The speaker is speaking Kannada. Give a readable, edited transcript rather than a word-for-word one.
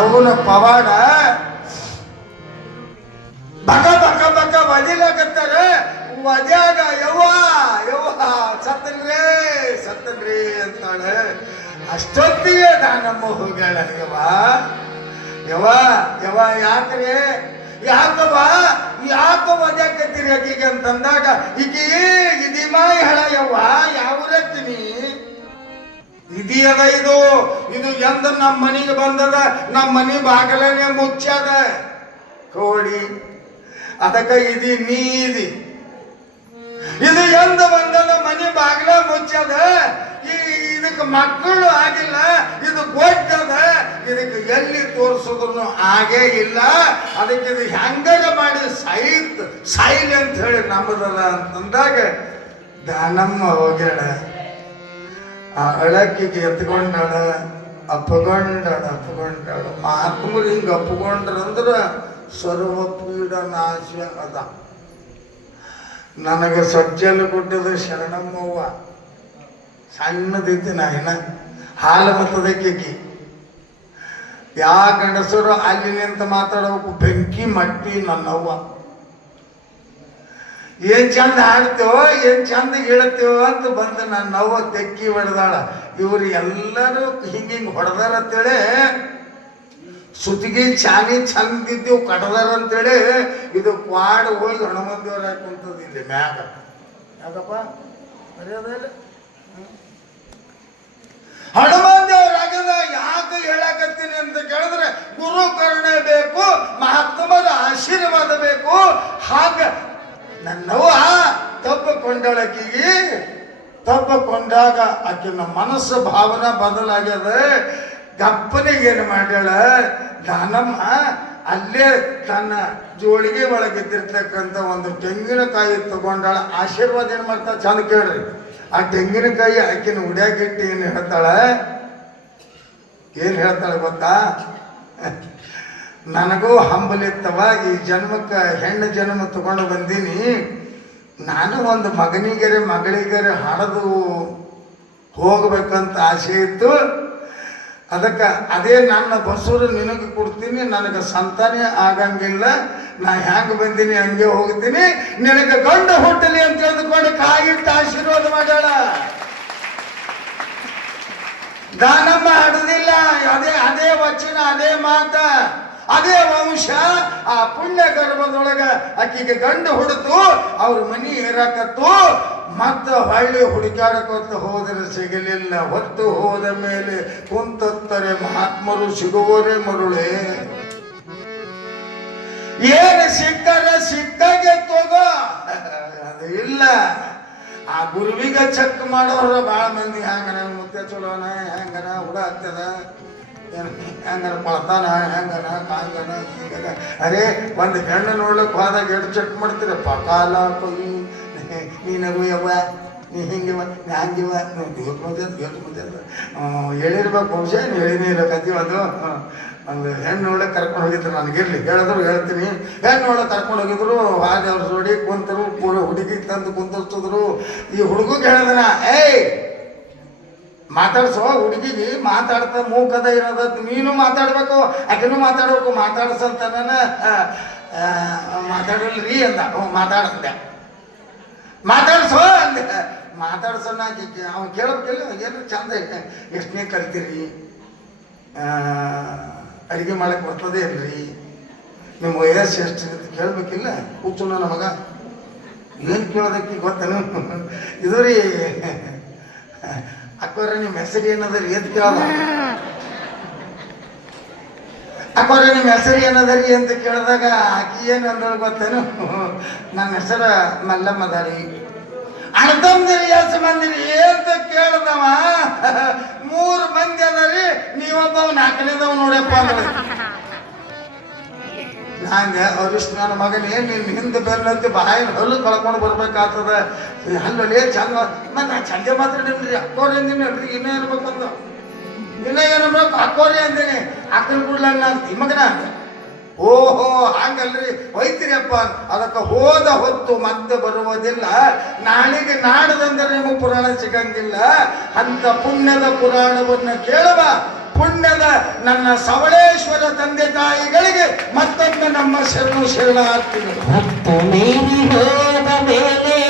ಅವನ ಪವಾಡ ಬಕ ಬಕ ಬಕ ಒದಿಲಕತ್ತಾರೆ. ಒದ್ಯಾಗ ಯವ್ವ ಯವ್ವ ಸತ್ತನ್ರಿ ಅಂತಾಳೆ. ಅಷ್ಟೊತ್ತಿಗೆ ನಾನಮ್ಮ ಹೋಗ್ಯಾಳ. ಯವ್ವ ಯವ್ವ ಯಾಕ್ರಿ ಯಾಕ ಒದ್ಯಾಕತ್ತೀರಿ ಆಕಿಗೆ ಅಂತಂದಾಗ ಈಕಿ ಇದಿಮಾಯಿ ಹಳ ಯವ್ವ ಯಾವ್ರತ್ತೀನಿ ಇದೆಯದ ಇದು ಎಂದ ನಮ್ಮ ಮನೆಗೆ ಬಂದದ. ನಮ್ಮ ಮನೆ ಬಾಗಲನೆ ಮುಚ್ಚದ ಕೋಡಿ ಅದಕ್ಕೆ ಇದು ಎಂದ ಬಂದದ ಮನೆ ಬಾಗಿಲ ಮುಚ್ಚದ. ಇದಕ್ಕೆ ಮಕ್ಕಳು ಆಗಿಲ್ಲ, ಇದು ಗೊತ್ತದ, ಇದಕ್ಕೆ ಎಲ್ಲಿ ತೋರಿಸಿದ್ರು ಆಗೇ ಇಲ್ಲ. ಅದಕ್ಕೆ ಇದು ಹೆಂಗಾಗ ಮಾಡಿ ಸಾಯಿಲ್ ಅಂತ ಹೇಳಿ ನಂಬದಲ್ಲ ಅಂತಂದಾಗ ದಾನಮ್ಮ ಹೋಗ್ಯಾಳ. ಆ ಅಳಕ್ಕಿಗೆ ಎತ್ಕೊಂಡಾಳ, ಅಪ್ಪಗೊಂಡಾಳ. ಮಹಾತ್ಮರು ಹಿಂಗೆ ಅಪ್ಪಗೊಂಡ್ರಂದ್ರ ಸರ್ವಪೀಡ ನಾಶ ಅದ. ನನಗೆ ಸಜ್ಜಲು ಕೊಟ್ಟದ ಶರಣಮ್ಮವ್ವ ಸಣ್ಣದೈತಿ. ನಾಯಿನ ಹಾಲು ಮತ್ತದಕ್ಕಿ ಯಾ ಗಂಡಸರು ಅಲ್ಲಿ ನಿಂತ ಮಾತಾಡಬೇಕು. ಬೆಂಕಿ ಮಟ್ಟಿ ನನ್ನವ್ವ ಏನ್ ಚಂದ ಹಾಡ್ತೇವೋ ಏನ್ ಚಂದ ಹೇಳ್ತೇವೋ ಅಂತ ಬಂದು ನನ್ನವ್ವ ತೆಕ್ಕಿ ಹೊಡೆದಾಳ. ಇವ್ರು ಎಲ್ಲರೂ ಹಿಂಗಿಂಗ್ ಹೊಡೆದಾರ ಅಂತೇಳಿ ಸುತ್ತಿಗೆ ಚಾನಿ ಚಂದಿದ್ದೇವು ಕಡ್ದಾರ ಅಂತೇಳಿ ಇದು ಕ್ವಾಡ್ ಹೋಗಿ ಹನುಮಂದೇವ್ರ ಹಾಕುಂತದ ಇಲ್ಲಿ ಮ್ಯಾಗ. ಯಾಕಪ್ಪ ಮರ್ಯಾದ ಹನುಮಂದೇವ್ರಾಗದ ಯಾಕೆ ಹೇಳಕತ್ತೀನಿ ಅಂತ ಕೇಳಿದ್ರೆ ಗುರು ಕರುಣೆ ಬೇಕು, ಮಹಾತ್ಮರ ಆಶೀರ್ವಾದ ಬೇಕು. ಹಾಗ ನನ್ನವ್ವ ತಪ್ಪಕೊಂಡಾಗ ಆಕಿನ ಮನಸ್ಸು ಭಾವನಾ ಬದಲಾಗ್ಯದ. ಗಪ್ಪನಿಗೆ ಏನು ಮಾಡ್ಯಾಳ ದಾನಮ್ಮ ಅಲ್ಲೇ ತನ್ನ ಜೋಳಿಗೆ ಒಳಗಿದ್ದಿರ್ತಕ್ಕಂಥ ಒಂದು ತೆಂಗಿನಕಾಯಿ ತಗೊಂಡಾಳ. ಆಶೀರ್ವಾದ ಏನು ಮಾಡ್ತಾಳ ಚಂದ ಕೇಳ್ರಿ. ಆ ತೆಂಗಿನಕಾಯಿ ಆಕಿನ ಉಡ್ಯಾಗಿಟ್ಟು ಏನು ಹೇಳ್ತಾಳೆ ಗೊತ್ತಾ? ನನಗೂ ಹಂಬಲಿತ್ತವ, ಈ ಜನ್ಮಕ್ಕೆ ಹೆಣ್ಣು ಜನ್ಮ ತಗೊಂಡು ಬಂದೀನಿ. ನಾನು ಒಂದು ಮಗಳಿಗರೆ ಹಾಡದು ಹೋಗ್ಬೇಕಂತ ಆಸೆ ಇತ್ತು. ಅದಕ್ಕೆ ಅದೇ ನನ್ನ ಬಸೂರು ನಿನಗೆ ಕೊಡ್ತೀನಿ. ನನಗೆ ಸಂತಾನ ಆಗಂಗಿಲ್ಲ, ನಾ ಹ್ಯಾಂಗ ಬಂದೀನಿ ಹಂಗೆ ಹೋಗ್ತೀನಿ, ನಿನಗೆ ಗಂಡ ಹುಟ್ಟಲಿ ಅಂತ ಹೇಳಿದುಕೊಂಡು ಕಾಯಿಟ್ಟು ಆಶೀರ್ವಾದ ಮಾಡ್ಯಾಳ. ದಾನಮ್ಮ ಹಾಡುದಿಲ್ಲ. ಅದೇ ವಚನ, ಅದೇ ಮಾತ, ಅದೇ ವಂಶ. ಆ ಪುಣ್ಯ ಗರ್ಭದೊಳಗ ಆಕಿಗೆ ಗಂಡು ಹುಡುತು, ಅವ್ರ ಮನಿ ಏರಾಕತ್ತು. ಮತ್ತ ಹಳ್ಳಿ ಹುಡುಕಾಡಕೊತ್ತ ಹೋದರೆ ಸಿಗಲಿಲ್ಲ. ಹೊತ್ತು ಹೋದ ಮೇಲೆ ಕುಂತತ್ತರೆ ಮಹಾತ್ಮರು ಸಿಗುವರೆ ಮರುಳೆ. ಏನು ಸಿಕ್ಕಾಗೆ ತಗೋ, ಅದು ಇಲ್ಲ. ಆ ಗುರುವಿಗ ಚೆಕ್ ಮಾಡೋರು ಭಾಳ ಮಂದಿ ಹ್ಯಾಂಗನ ಮುತ್ತೆ ಚಲೋನ, ಹೆಂಗನ ಹುಡ ಆಗ್ತದ, ಹೆಂಗನ ಕೊಳ್ತಾನ, ಹೆಂಗನ ಕಾಂಗನ ಹೀಗನ. ಅರೇ ಒಂದು ಹೆಣ್ಣು ನೋಡ್ಲಿಕ್ಕೆ ಹೋದಾಗ ಎಷ್ಟು ಚೆಕ್ ಮಾಡ್ತೀರಪ್ಪ. ಕಾಲ ಕೊಯ್ಯಿ ನೀನಗು ಯವ್ವ, ನೀ ಹಿಂಗಿವ ನೀ ಹಂಗಿವ ಹೇಳಿರ್ಬೇಕು. ಬಹುಶಃ ಹೇಳಿನೇ ಇಲ್ಲ ಕತ್ತಿ. ಒಂದು ಹೆಣ್ಣು ನೋಡಕ್ಕೆ ಕರ್ಕೊಂಡು ಹೋಗಿದ್ರು. ನನಗಿರ್ಲಿ ಹೇಳಿದ್ರು ಹೇಳ್ತೀನಿ. ಹೆಣ್ಣು ನೋಡಕ್ಕೆ ಕರ್ಕೊಂಡು ಹೋಗಿದ್ರು. ಹಾಗೆ ಅವ್ರ ಜೋಡಿ ಕುಂತರು, ಹುಡುಗಿ ತಂದು ಕುಂತಿದ್ರು. ಈ ಹುಡುಗಿಗೆ ಹೇಳಿದನ, ಏಯ್ ಮಾತಾಡ್ಸೋ ಹುಡುಗಿಗೆ, ಮಾತಾಡ್ತಾ ಮೂಕದ ಏನದ, ನೀನು ಮಾತಾಡ್ಬೇಕು, ಆಕೆನೂ ಮಾತಾಡ್ಬೇಕು. ಮಾತಾಡ್ಸಂತ ಮಾತಾಡಲ್ರಿ ಅಂದ. ಮಾತಾಡ್ಸಂದೆ, ಮಾತಾಡ್ಸೋ ಅಂದೆ. ಮಾತಾಡ್ಸೋಣ ಅವ್ನು ಕೇಳಬೇಕಿಲ್ಲ. ಏನು ಚಂದ ಎಷ್ಟನೇ ಕಲಿತೀರಿ, ಅಡುಗೆ ಮಾಡಕ್ಕೆ ಬರ್ತದೆ ಇಲ್ರಿ, ನಿಮ್ಮ ವಯಸ್ಸು ಎಷ್ಟು ಕೇಳಬೇಕಿಲ್ಲ. ಕೂತು ನನ್ನ ಮಗ ಏನು ಕೇಳೋದಕ್ಕೆ ಗೊತ್ತೇನು? ಇದು ರೀ ಅಕ್ಕೋರ ನಿಮ್ಮ ಹೆಸರು ಏನದರಿ ಅಂತ ಕೇಳೋದ. ಅಕ್ಕೋರ ನಿಮ್ಮ ಹೆಸರು ಏನದರಿ ಅಂತ ಕೇಳಿದಾಗ ಆಕಿ ಏನು ಅಂದಳು ಗೊತ್ತೇನು? ನನ್ನ ಹೆಸರು ಮಲ್ಲಮ್ಮದಾರಿ. ಅಣ್ತಂದಿರಿ ಎಷ್ಟು ಮಂದಿರಿ ಅಂತ ಕೇಳ್ದವ. 3 ಮಂದಿ ಅದರಿ, ನೀವೊಬ್ಬವ್ 4ನೇದವ್ ನೋಡ್ಯಪ್ಪ ಅಂದ್ರೆ. ಹಂಗೆ ಅವ್ರಿಷ್ಟು ನನ್ನ ಮಗನ ಏನು ನಿನ್ನ ಹಿಂದೆ ಬೆನ್ನಂತೆ ಬಾಯಿನ ಹಲ್ಲು ಕಳ್ಕೊಂಡು ಬರ್ಬೇಕಾಗ್ತದ. ಅಲ್ಲೇ ಚಂದ ಮತ್ತೆ ಚಂದೆ ಮಾತಾಡಿನ್ರಿ. ಅಕ್ಕೋರಿ ಅಂದಿನಲ್ರಿ, ಇನ್ನೂ ಇರ್ಬೇಕಂದ, ಇನ್ನೂ ಏನ್ಬೇಕು ಅಕ್ಕೋರಿ ಅಂದಿನಿ. ಅಕ್ಕನ ಬಿಡ್ಲಂಗ ಅಂತ ಮಗನ ಅಂತ. ಓಹೋ ಹಂಗಲ್ರಿ, ಒಯ್ತಿರಿಯಪ್ಪ. ಅದಕ್ಕೆ ಹೋದ ಹೊತ್ತು ಮತ್ತೆ ಬರುವುದಿಲ್ಲ. ನಾಳೆಗೆ ನಾಡದಂದ್ರೆ ನಿಮಗೆ ಪುರಾಣ ಸಿಗಂಗಿಲ್ಲ. ಅಂತ ಪುಣ್ಯದ ಪುರಾಣವನ್ನು ಕೇಳುವ ಪುಣ್ಯದ ನನ್ನ ಸವಳೇಶ್ವರ ತಂದೆ ತಾಯಿಗಳಿಗೆ ಮತ್ತೊಮ್ಮೆ ನಮ್ಮ ಶರಣು ಶರಣ ಆಗ್ತೀನಿ.